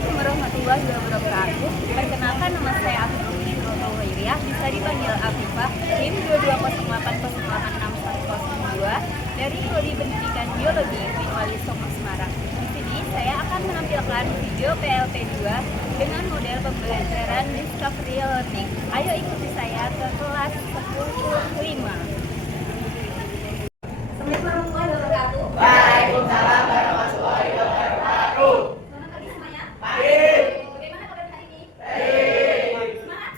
Assalamualaikum warahmatullahi wabarakatuh. Perkenalkan, nama saya Afifah Wairiyah, bisa dipanggil Afifah, NIM 221886102 dari Prodi Pendidikan Biologi Wali Songo Semarang. Di sini saya akan menampilkan video PLT 2 dengan model pembelajaran Discovery Learning. Ayo ikuti saya ke kelas 10.5. Assalamualaikum warahmatullahi wabarakatuh. Waalaikumsalam warahmatullahi wabarakatuh. Selamat pagi semuanya. Baik. Bagaimana kabar hari ini? Baik. Semangat?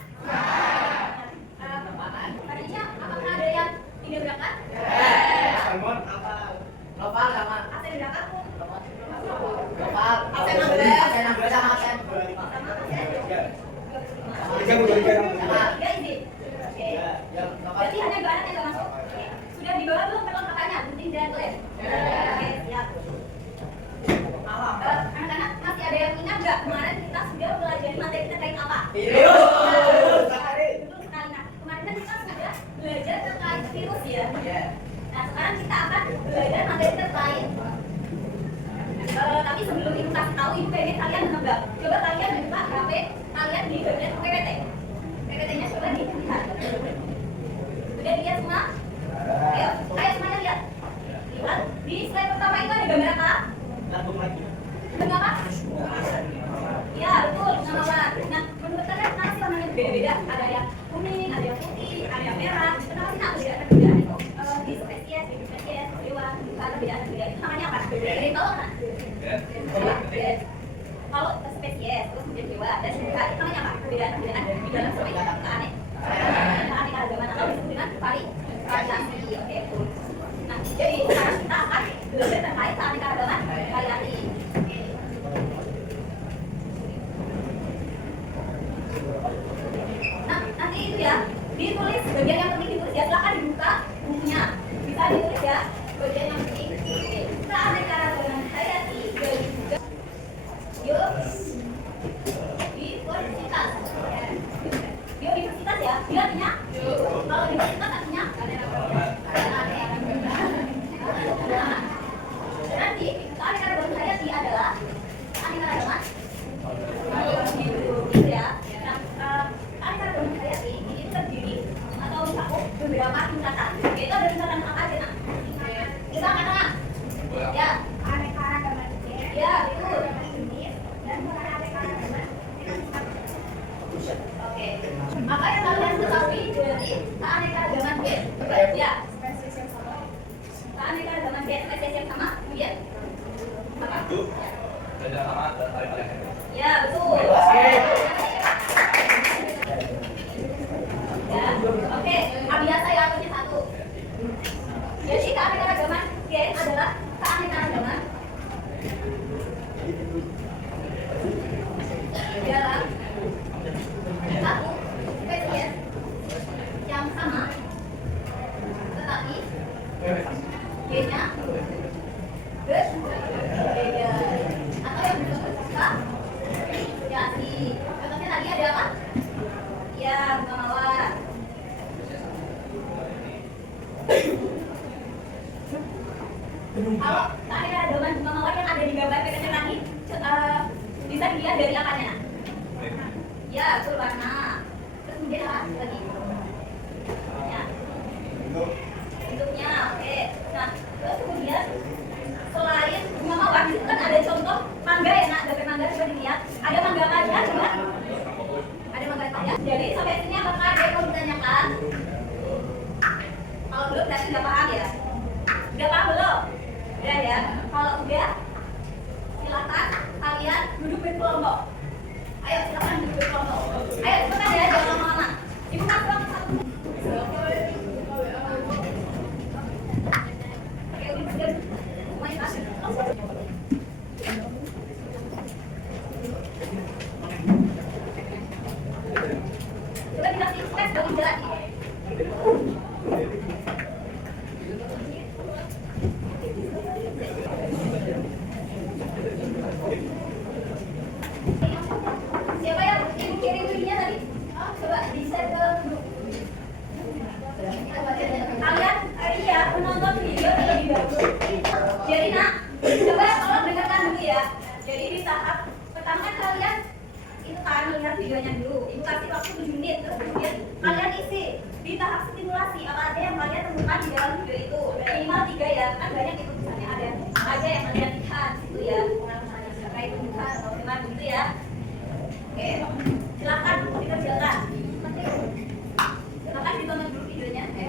Tadinya apakah ada yang tidak berangkat? Salmon apa? Global sama Absen berangkat? global. Absen 16. Absen 16 sama absen 25. Sama absen? Tiga Bu, tiga. Tiga izin. Oke. Berarti hanya 2 anak yang nggak masuk? Oke. Sudah dibawa belum perlengkapannya? Penting dan tulis? Oke, siap. Anak-anak masih ada yang ingat nggak kemarin kita sudah belajar materi terkait apa? Virus. Betul sekali. Nah, kemarin kan kita sudah belajar terkait virus ya. Nah, sekarang kita akan belajar materi terkait. Tapi sebelum ibu kasih tahu, ibu pengen kalian menebak. Coba kalian buka HP kalian di bagian PPT. PPT-nya coba dilihat. Sudah dilihat semua? Ayo semuanya lihat. Lihat di slide pertama itu ada gambar apa? Gambar apa? Ya betul, bunga mawar. Nah, menurut kalian kenapa sih warnanya beda-beda? Ada yang kuning, ada yang putih, ada yang merah. Kenapa sih nak beda perbedaan itu? Di spesies, di spesies, hewan, bukan perbedaan-perbedaan itu namanya apa? Ada yang tahu kan? Kalau spesies, terus kemudian hewan dan bukan itu namanya apa? Perbedaan-perbedaan di dalam sama ikan aneh. Keanekaragaman atau disebut dengan variasi. Oke, betul. Nah, jadi sekarang kita akan belajar terkait keanekaragaman variasi. Nah, nanti itu ya, ditulis bagian yang penting ditulis ya. Silakan dibuka bukunya. Bisa ditulis ya, bagian yang penting. Oke. Keanekaragaman hayati dan juga biodiversitas. Biodiversitas ya, dia artinya kalau diversitas artinya nanti keanekaragaman hayati adalah keanekaragaman gitu ya. Nah, keanekaragaman hayati ini terdiri atau mencakup beberapa tingkatan. Itu ada tingkatan apa aja nak? Kita katakan ya keanekaragaman ya betul dan keanekaragaman. Oke, apa yang kalian ketahui dari keanekaragaman gen? Ya, spesies yang sama. Keanekaragaman gen, spesies yang sama, kemudian apa? Beda sama dan paling. Ya, betul. Ya, oke. Biasa ya, punya satu. Jadi keanekaragaman gen adalah keanekaragaman dalam satu spesies yang sama, tetapi gennya berbeda atau yang disebut variasi. Contohnya tadi ada apa? Ya, bunga mawar. Kalau keanekaragaman bunga mawar yang ada di gambar PPT tadi bisa dilihat dari apanya? Ya, betul, warna. Terus kemudian apa lagi? Ya. Bentuknya, oke. Nah, terus kemudian selain bunga mawar, itu kan ada contoh mangga ya nak, gambar mangga coba dilihat. Ada mangga apa aja coba? Ada mangga apa aja? Jadi sampai sini apakah ada yang mau ditanyakan? Kalau belum berarti nggak paham ya? Udah paham belum? Udah ya? Kalau udah, silakan kalian duduk berkelompok. Ayo silakan duduk berkelompok. Ayo cepetan ya, jangan lama-lama. Ibu kasih waktu 1 menit. Oke, udah bener. Semuanya kasih. Coba dikasih tes bagi jalan. Siapa yang ibu kirim videonya tadi? Coba di-share ke grup. Kalian iya menonton video terlebih dahulu. Jadi nak, coba tolong dengarkan dulu ya. Jadi di tahap Pertama kan kalian itu kan melihat videonya dulu. Ibu kasih waktu 7 menit, terus kemudian kalian isi di tahap stimulasi apa aja yang kalian temukan di dalam video itu. Minimal 3 ya, kan banyak itu misalnya ada aja yang kalian lihat gitu ya. Kayak tumbuhan atau gimana gitu ya. Oke, silakan dikerjakan. Silakan ditonton dulu videonya. Ada.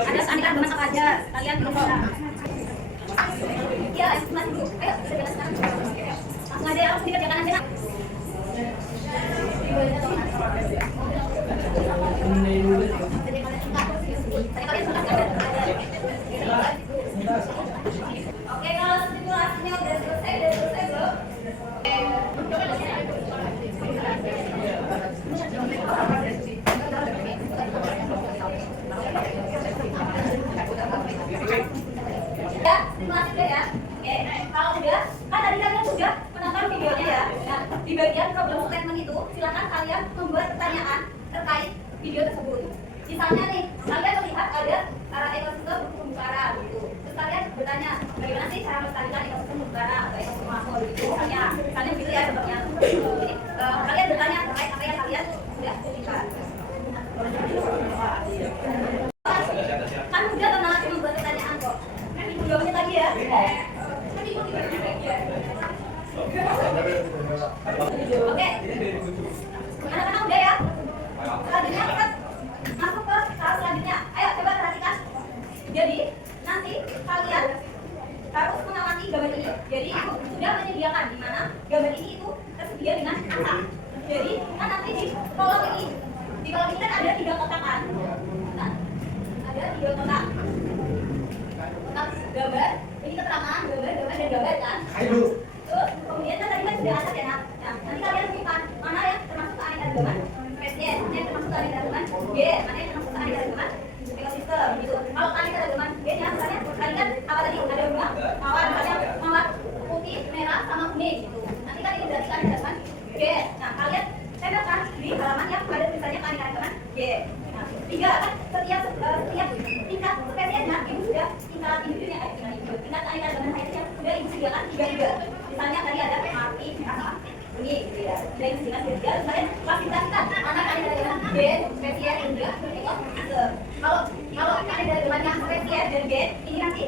Ada tandingan teman apa aja? Kalian belum bisa. Iya, masih dulu. Ayo, kita jalan sekarang. Langsung aja, langsung dikerjakan aja. Nak. Oke, kalau simulasinya udah selesai belum? Ya, simulasi udah ya. Oke, kalau udah, kan tadi kalian sudah menonton videonya ya. Nah, di bagian problem statement itu, silakan kalian membuat pertanyaan terkait video tersebut. Misalnya nih, kalian melihat ada ekosistem terumbu karang gitu. Terus kalian bertanya, bagaimana sih cara melestarikan ekosistem terumbu karang atau ekosistem makro gitu. Misalnya gitu ya sebabnya. Jadi, kalian bertanya terkait apa yang kalian sudah lihat. Kan udah tenang aja membuat pertanyaan kok. Kan ibu jawabnya tadi ya. Kan ibu Oke. Anak-anak udah ya. Selanjutnya kita masuk ke tahap selanjutnya. Ayo coba perhatikan. Jadi nanti kalian harus mengamati gambar ini. Jadi ibu sudah menyediakan di mana gambar ini itu tersedia dengan angka. Jadi kan nanti di kolom ini kan ada 3 kotak kan. Nah, ada 3 kotak. Kotak gambar, ini keterangan gambar dan gambar kan. Terus kemudian kan tadi kan sudah ada ya. Nah, nanti kalian bukan mana yang termasuk ke aneka spesies, mana yang termasuk ke aneka G, mana yang termasuk ke aneka ekosistem gitu. Kalau aneka G nya misalnya kalian apa tadi ada bunga, mawar misalnya mawar putih, merah sama kuning gitu. Nanti kan ini berarti aneka G. Nah, kalian tempelkan di halaman yang ada tulisannya aneka G. Nah, 3 kan setiap tingkat spesiesnya ibu sudah tingkat individunya tingkat aneka yang sudah ibu sediakan 3. Misalnya tadi ada mati, merah, kuning gitu ya. Sudah ibu sediakan 3. Misalnya klasifikasikan anak-anak dengan G, spesies dan juga ekosistem. Kalau aneka dengan spesies dan G ini nanti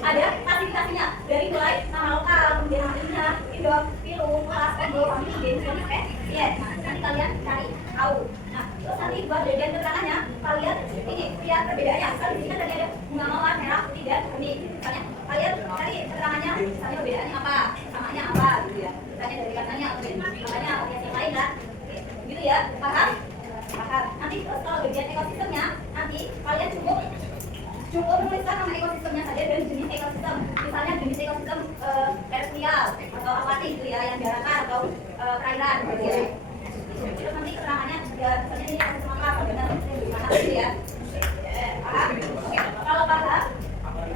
ada klasifikasinya dari mulai nama lokal, kemudian nama ilmiah, induk, filum, kelas, ego, famili, jenis, spesies. Nanti kalian cari tahu. Nah, terus nanti buat bagian keterangannya kalian ini lihat perbedaannya. Kalau di sini kan tadi ada bunga mawar, merah, putih dan kuning. Misalnya kalian cari keterangannya, misalnya perbedaannya apa, samanya apa gitu ya. Misalnya dari katanya, makanya aplikasi yang lain lah. Gitu ya, paham? Paham. Nanti terus kalau bagian ekosistemnya, nanti kalian cukup menuliskan nama ekosistemnya saja dan jenis ekosistem. Misalnya jenis ekosistem terestrial atau aquatic gitu ya, yang daratan atau perairan gitu ya. Terus nanti keterangannya ya misalnya ini ekosistem apa benar mana gitu ya. Paham? Oke, kalau paham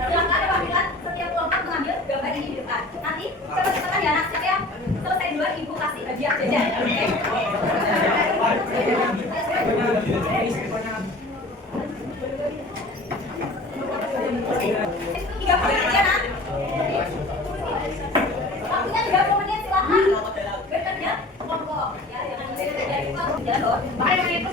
silakan wakilkan setiap kelompok mengambil gambar ini di depan. Nanti cepat-cepatan ya anak, siapa yang selesai duluan ibu kasih hadiah jajan. Oke? 30 menit ya nak. Waktunya 30 menit silakan bekerja kelompok ya, jangan jalan loh. Bahaya itu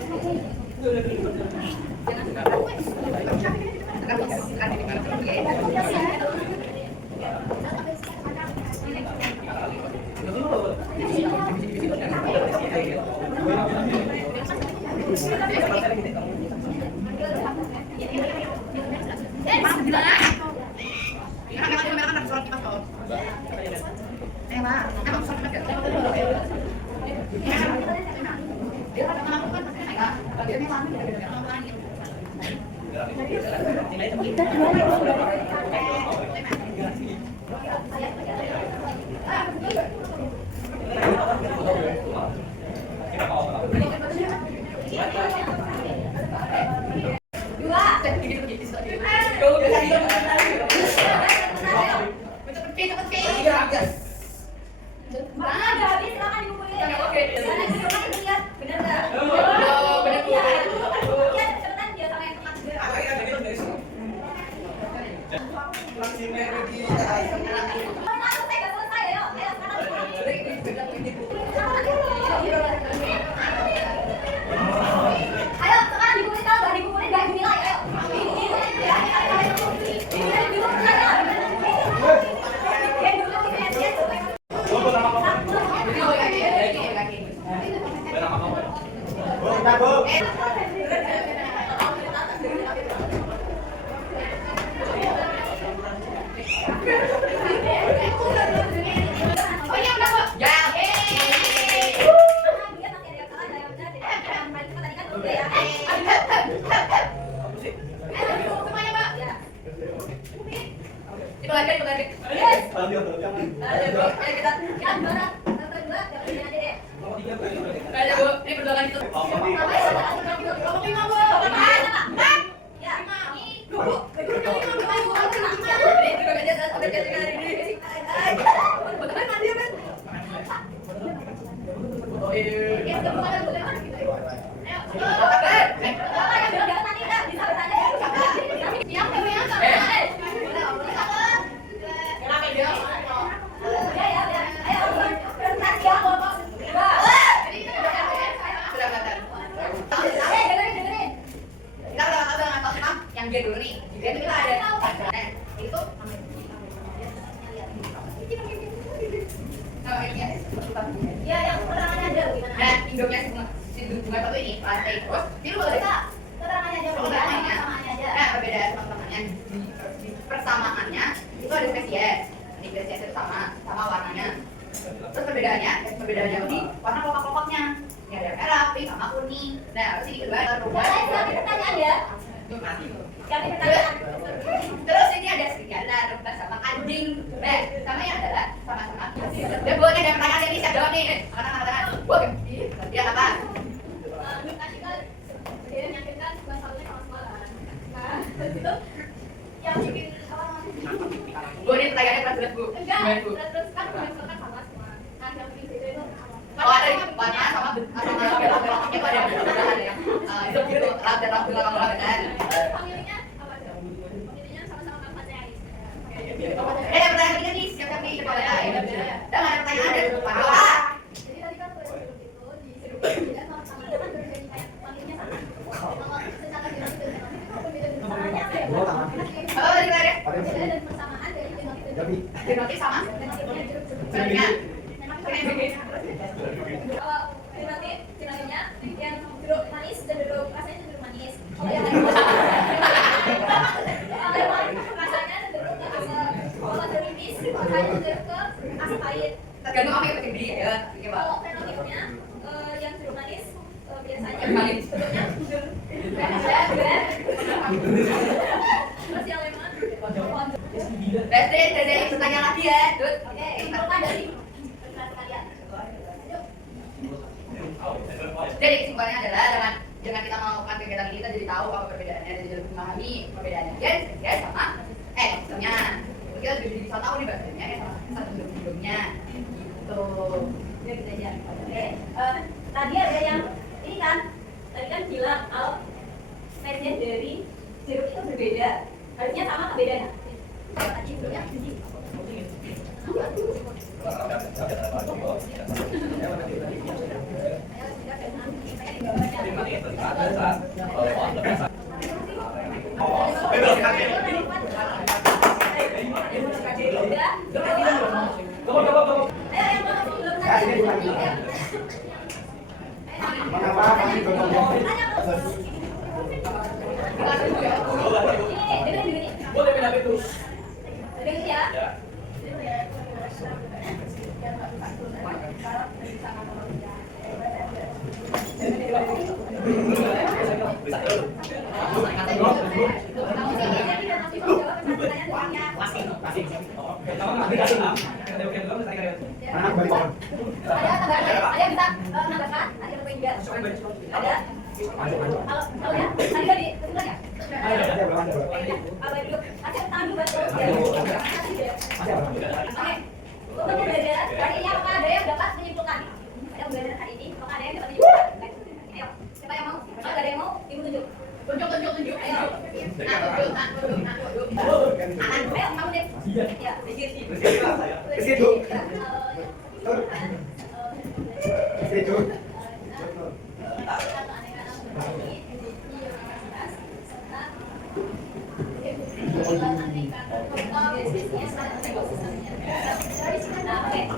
Mbak, udah habis, silakan dibukuin. Bentar, Bu. Oh iya udah kok. Ya. Semuanya Pak. Ya. Dibalik. Yes. Ayo kita barat. Ayo Bu, ini berdoa itu. Yang dia dulu nih, dia itu kita ada itu ya yang keterangannya ada gimana? Dan induknya si bunga satu ini lantai terus dia lupa kita keterangannya aja keterangannya nah perbedaan teman-temannya di persamaannya itu ada spesies ini spesies itu sama warnanya terus perbedaannya di warna kelopak-kelopaknya ini ada merah, pink, sama kuning nah harus ini kedua rubah pertanyaan ya terus ini ada serigala, rubah sama anjing sama yang adalah sama-sama dan buatnya ada pertanyaan yang bisa jawab nih anak-anak buat dia apa? Dia menyakitkan masalahnya kawan-kawan yang bikin apa Bu, ini pertanyaannya berat Bu enggak, terus kan bukan sama semua nah yang bikin itu oh ada warna sama belakangnya itu ada perbedaan ya itu gitu, rapi belakang-belakang familinya apa tuh? Familinya sama-sama kampanye ada pertanyaan ketiga nih, siap nih kepala dan ada pertanyaan dari para jadi tadi kan itu di sama-sama kan berjadi kayak familinya sama kalau secara oh, tadi ada dan persamaan dari genotif sama genotifnya genotifnya yang jeruk manis dan jeruk rasanya cenderung manis kalau yang rasanya cenderung ke asam kalau jeruk nipis rasanya cenderung ke asam pahit tergantung apa yang penting dia ya kalau fenotifnya yang jeruk manis biasanya bentuknya terus yang lemon dari pertanyaan lagi ya Dut oke improvement dari kalian jadi kesimpulannya adalah dengan kita melakukan kegiatan ini kita jadi tahu apa perbedaannya dan jadi lebih memahami perbedaannya dia sama sistemnya kita juga jadi bisa tahu nih bahasanya sama sebelum-sebelumnya gitu ya gitu aja oke tadi ada yang ini kan tadi kan bilang kalau spesies dari jeruk itu berbeda harusnya sama nggak bedanya tadi sebelumnya Boleh pindah itu. Ya.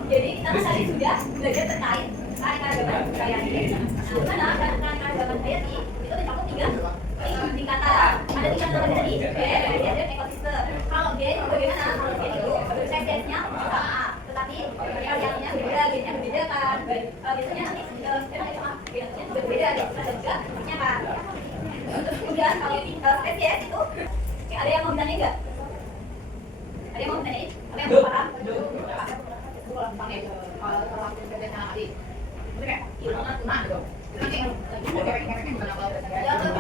Jadi kita tadi sudah belajar terkait keanekaragaman hayati. Mana keanekaragaman hayati itu tercakup tiga tingkatan. Ada tingkatan dari ada ekosistem. Kalau gen bagaimana? Kalau gen itu spesiesnya sama, tetapi variasinya berbeda, gennya berbeda kan. Biasanya nanti memang sama gennya berbeda, ada juga bentuknya kan. Kemudian kalau spesies itu ada yang mau bertanya enggak? Ada yang mau bertanya? Apa yang belum paham? Jadi salah satu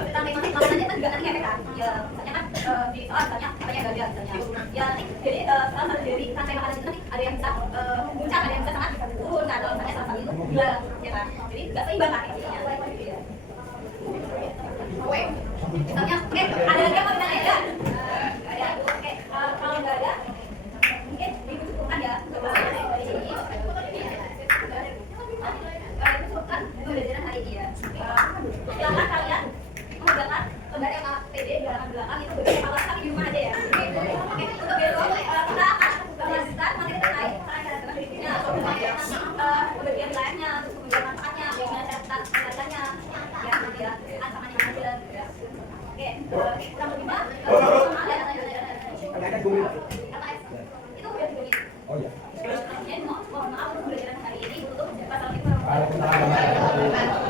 dari rantai makanan itu nanti ada yang bisa muncak, ada yang bisa sangat turun kan. Kalau misalnya salah satu itu gula, ya kan. Jadi nggak seimbang kan intinya. Misalnya, oke, ada lagi yang mau ditanya enggak? Ada. Oke, kalau nggak ada, mungkin dibutuhkan ya untuk dari sini. Dibutuhkan pembelajaran hari ini ya. Silakan kalian mengerjakan lembar MAPD di halaman belakang itu beberapa kelas tapi di rumah aja ya. Oke, untuk besok kita akan melanjutkan materi terkait keanekaragaman berikutnya. Pembagian lainnya, untuk pembagian manfaatnya, bagaimana cara belajarnya, ya nanti ya, ancamannya aja. Oke, kita berjumpa. Itu udah dibagi. Oh iya. Mohon maaf untuk pembelajaran hari ini untuk pasal Waalaikumsalam.